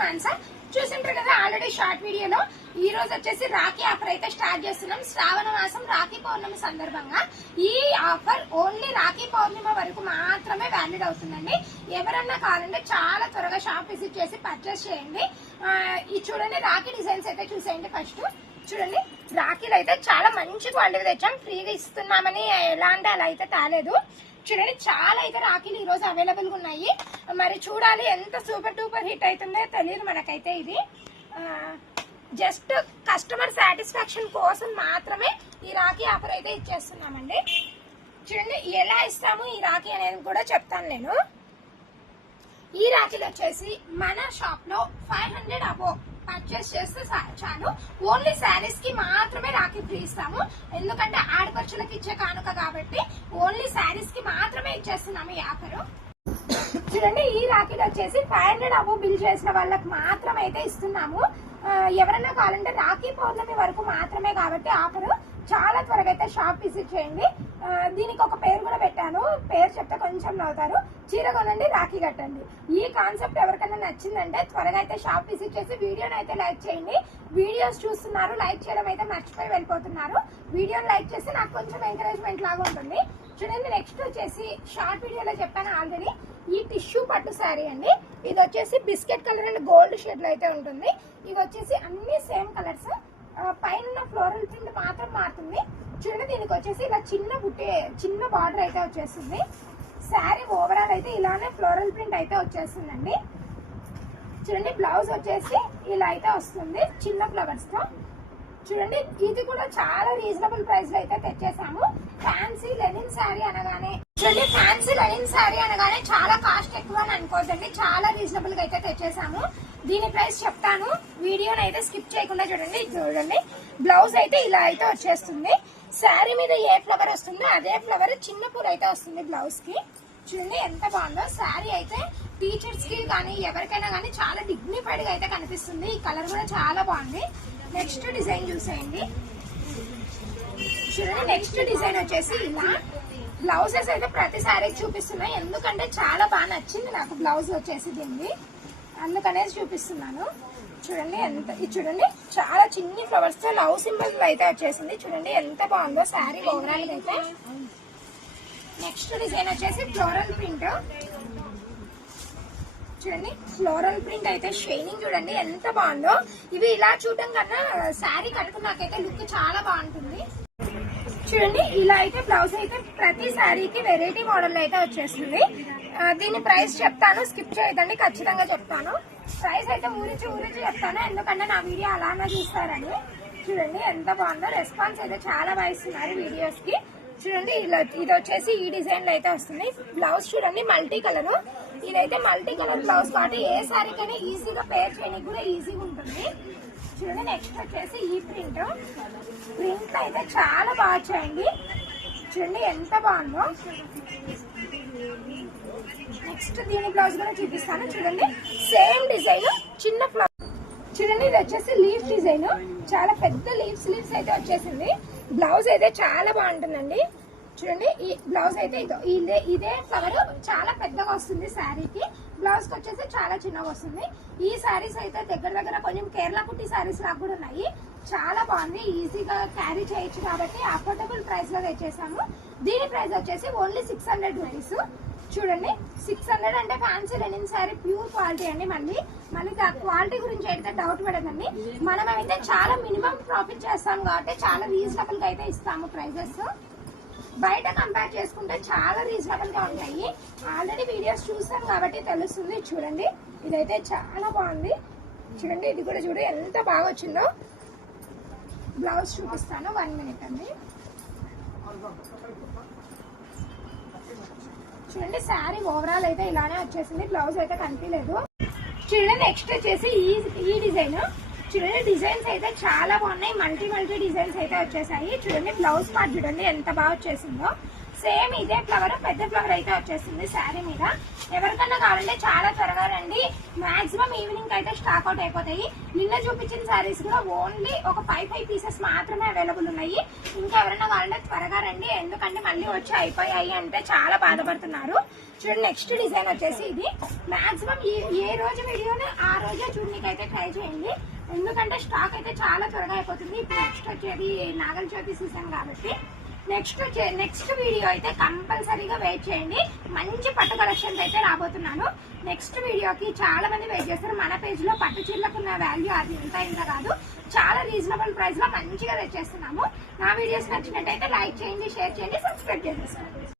మాన్సా. చూసింటారు కదా already short వీడియోలో. ఈ రోజు వచ్చేసి రాఖీ ఆఫర్ అయితే స్టార్ట్ చేస్తున్నాం. శ్రావణ మాసం రాఖీ పౌర్ణమి సందర్భంగా ఈ ఆఫర్ ఓన్లీ రాఖీ పౌర్ణిమ వరకు మాత్రమే వ్యాలిడ్ అవుతుందండి. ఎవరన్నా కావాలంటే చాలా త్వరగా షాప్ విజిట్ చేసి పర్చేస్ చేయండి. ఈ చూడండి రాఖీ డిజైన్స్ అయితే చూసేయండి. ఫస్ట్ చూడండి రాఖీలు అయితే చాలా మంచి క్వాలిటీ తెచ్చాం. ఫ్రీగా ఇస్తున్నామని ఎలా అంటే అలా అయితే తాలేదు. చూడండి చాలా అయితే రాఖీలు ఈ రోజు అవైలబుల్ గా ఉన్నాయి. మరి చూడాలి ఎంత సూపర్ డూపర్ హిట్ అవుతుందో తెలియదు మనకైతే. ఇది జస్ట్ కస్టమర్ సాటిస్ఫాక్షన్ కోసం మాత్రమే ఈ రాఖీ ఆఫర్ అయితే ఇచ్చేస్తున్నామండి. చూడండి ఎలా ఇస్తాము ఈ రాఖీ అనేది కూడా చెప్తాను నేను. ఈ రాఖీలు వచ్చేసి మన షాప్ లో 500 అబో పర్చేస్ చేస్తే చాలు. ఓన్లీ శారీస్ కి మాత్రమే రాఖీ ఫ్రీ ఇస్తాము. ఎందుకంటే ఆడపడుచులకు ఇచ్చే కానుక కాబట్టి ఓన్లీ శారీస్ కి మాత్రమే ఇచ్చేస్తున్నాము ఈ ఆఫర్. చూడండి ఈ రాఖీలు వచ్చేసి 500 అబో బిల్ చేసిన వాళ్ళకి మాత్రమే అయితే ఇస్తున్నాము. ఎవరైనా కావాలంటే రాఖీ పౌర్ణమి వరకు మాత్రమే కాబట్టి ఆఫర్. చాలా త్వరగా అయితే షాప్ విజిట్ చేయండి. దీనికి ఒక పేరు కూడా పెట్టాను, పేరు చెప్తే కొంచెం నవ్వుతారు. చీర కొనండి రాఖీ కట్టండి. ఈ కాన్సెప్ట్ ఎవరికైనా నచ్చిందంటే త్వరగా అయితే షాప్ విజిట్ చేసి వీడియోని అయితే లైక్ చేయండి. వీడియోస్ చూస్తున్నారు, లైక్ చేయడం అయితే మర్చిపోయి వెళ్ళిపోతున్నారు. వీడియోని లైక్ చేస్తే నాకు కొంచెం ఎంకరేజ్మెంట్ లాగా ఉంటుంది. చూడండి నెక్స్ట్ వచ్చేసి షార్ట్ వీడియోలో చెప్పాను ఆల్రెడీ, ఈ టిష్యూ పట్టు శారీ అండి. ఇది వచ్చేసి biscuit colour and gold shade లో అయితే ఉంటుంది. ఇది వచ్చేసి అన్ని సేమ్ కలర్స్, పైన ఫ్లోరల్ ప్రింట్ మాత్రం మారుతుంది. చూడండి దీనికి వచ్చేసి ఇలా చిన్న బార్డర్ అయితే వచ్చేస్తుంది. శారీ ఓవరాల్ అయితే ఇలానే ఫ్లోరల్ ప్రింట్ అయితే వచ్చేస్తుందండి. చూడండి బ్లౌజ్ వచ్చేసి ఇలా అయితే వస్తుంది చిన్న ఫ్లవర్స్ తో. చూడండి ఇది కూడా చాలా రీజనబుల్ ప్రైస్ లో అయితే తెచ్చేసాము. ఫ్యాన్సీ లెనిన్ శారీ అనగానే చూడండి ఫ్యాన్సీ లెనిన్ శారీ అనగానే చాలా కాస్ట్ ఎక్కువ అని అనుకోవద్దండి. చాలా రీజనబుల్ గా అయితే తెచ్చేసాము. దీని ప్రైస్ చెప్తాను, వీడియోని అయితే స్కిప్ చేయకుండా చూడండి. చూడండి బ్లౌజ్ అయితే ఇలా అయితే వచ్చేస్తుంది. శారీ మీద ఏ ఫ్లవర్ వస్తుందో అదే ఫ్లవర్ చిన్న పూలు అయితే వస్తుంది బ్లౌజ్ కి. చూడండి ఎంత బాగుందో. శారీ అయితే టీచర్స్ కి కానీ ఎవరికైనా కానీ చాలా డిగ్నిఫైడ్ గా అయితే కనిపిస్తుంది. ఈ కలర్ కూడా చాలా బాగుంది. నెక్స్ట్ డిజైన్ చూసేయండి. చూడండి నెక్స్ట్ డిజైన్ వచ్చేసి ఇలా. బ్లౌజెస్ అయితే ప్రతి శారీ చూపిస్తున్నాయి, ఎందుకంటే చాలా బాగా నచ్చింది నాకు బ్లౌజ్ వచ్చేసి దీన్ని, అందుకనేసి చూపిస్తున్నాను. చూడండి ఎంత చూడండి చాలా చిన్ని ఫ్లవర్స్ తో లవ్ సింబల్ అయితే వచ్చేసింది. చూడండి ఎంత బాగుందో శారీ ఓవరాల్ అయితే. నెక్స్ట్ డిజైన్ వచ్చేసి ఫ్లోరల్ ప్రింట్. చూడండి ఫ్లోరల్ ప్రింట్ అయితే షైనింగ్ చూడండి ఎంత బాగుందో. ఇవి ఇలా చూడడం కన్నా శారీ కట్టుకున్నాకైతే లుక్ చాలా బాగుంటుంది. చూడండి ఇలా అయితే బ్లౌజ్ అయితే ప్రతి శారీకి వెరైటీ మోడల్ అయితే వచ్చేస్తుంది. దీని ప్రైస్ చెప్తాను, స్కిప్ చేయదండి, ఖచ్చితంగా చెప్తాను. ప్రైస్ అయితే ఊరించి చెప్తాను, ఎందుకంటే నా వీడియో అలానే చూస్తారని. చూడండి ఎంత బాగుందో. రెస్పాన్స్ అయితే చాలా బాగా ఇస్తున్నారు వీడియోస్ కి. చూడండి ఇది వచ్చేసి ఈ డిజైన్ లో అయితే వస్తుంది. బ్లౌజ్ చూడండి మల్టీ కలర్. ఇదైతే మల్టీ కలర్ బ్లౌజ్ కాబట్టి ఏ శారీ కైనా ఈజీగా పేర్ చేయడానికి కూడా ఈజీగా ఉంటుంది. చూడండి నెక్స్ట్ వచ్చేసి ఈ ప్రింట్ అయితే చాలా బాగా వచ్చాయండి. చూడండి ఎంత బాగుందో. నెక్స్ట్ దీని బ్లౌజ్ కూడా చూపిస్తాను. చూడండి సేమ్ డిజైన్ చిన్న ఫ్లవర్. చూడండి ఇది వచ్చేసి లీఫ్ డిజైన్, చాలా పెద్ద లీవ్స్ అయితే వచ్చేసింది. బ్లౌజ్ అయితే చాలా బాగుంటుందండి. చూడండి ఈ బ్లౌజ్ అయితే ఇదే ఫ్లవర్ చాలా పెద్దగా వస్తుంది శారీకి. బ్లౌజ్ కి వచ్చేసి చాలా చిన్నగా వస్తుంది. ఈ శారీస్ అయితే దగ్గర కొంచెం కేరళ కుట్టి శారీస్ లాగా కూడా ఉన్నాయి. చాలా బాగుంది, ఈజీగా క్యారీ చేయొచ్చు కాబట్టి అఫోర్డబుల్ ప్రైస్ లో తెచ్చేసాము. దీని ప్రైస్ వచ్చేసి ఓన్లీ 600 రూపీస్. చూడండి 600 అంటే fancy Lenin sari pure quality అండి. మళ్ళీ క్వాలిటీ గురించి అయితే డౌట్ పడదండి. మనం అయితే చాలా మినిమం ప్రాఫిట్ చేస్తాం కాబట్టి చాలా రీజనబుల్ గా అయితే ఇస్తాము ప్రైజెస్. బయట కంపేర్ చేసుకుంటే చాలా రీజనబుల్ గా ఉంటాయి. ఆల్రెడీ వీడియోస్ చూసాం కాబట్టి తెలుస్తుంది. చూడండి ఇదైతే చాలా బాగుంది. చూడండి ఇది కూడా చూడు ఎంత బాగా వచ్చిందో. బ్లౌజ్ చూపిస్తాను, 1 మినిట్ అండి. చూడండి శారీ ఓవరాల్ అయితే ఇలానే వచ్చేసింది, బ్లౌజ్ అయితే కనిపించలేదు. చూడండి నెక్స్ట్ వచ్చేసి ఈ డిజైన్. చూడండి డిజైన్స్ అయితే చాలా బాగున్నాయి, మల్టీ డిజైన్స్ అయితే వచ్చేసాయి. చూడండి బ్లౌజ్ పార్ట్ చూడండి ఎంత బాగా వచ్చేసిందో. సేమ్ ఇదే ఫ్లవర్ పెద్ద ఫ్లవర్ అయితే వచ్చేసింది శారీ మీద. ఎవరికన్నా కావాలంటే చాలా త్వరగా రండి. మాక్సిమం ఈవినింగ్ అయితే స్టాక్ అవుట్ అయిపోతాయి. నిన్న చూపించిన సారీస్ కూడా ఓన్లీ ఒక 5 పీసెస్ మాత్రమే అవైలబుల్ ఉన్నాయి. ఇంకా ఎవరైనా కావాలంటే త్వరగా రండి, ఎందుకంటే మళ్ళీ వచ్చి అయిపోయాయి అంటే చాలా బాధపడుతున్నారు. చూడండి నెక్స్ట్ డిజైన్ వచ్చేసి ఇది. మాక్సిమం ఏ రోజు వీడియోని ఆ రోజే చూడడానికి అయితే ట్రై చేయండి, ఎందుకంటే స్టాక్ అయితే చాలా త్వరగా అయిపోతుంది. ఇప్పుడు నెక్స్ట్ వచ్చేది నాగల చవితి సీజన్ కాబట్టి నెక్స్ట్ వీడియో అయితే కంపల్సరీగా వెయిట్ చేయండి. మంచి పట్టు కలెక్షన్స్ అయితే రాబోతున్నాను. నెక్స్ట్ వీడియోకి చాలా మంది వెయిట్ చేస్తారు. మన పేజ్ లో పట్టు చీరలకు ఉన్న వాల్యూ అది ఇంత కాదు, చాలా రీజనబుల్ ప్రైస్ లో మంచిగా తెచ్చేస్తున్నాము. నా వీడియోస్ నచ్చినట్టయితే లైక్ చేయండి, షేర్ చేయండి, సబ్స్క్రైబ్ చేసేసుకోండి.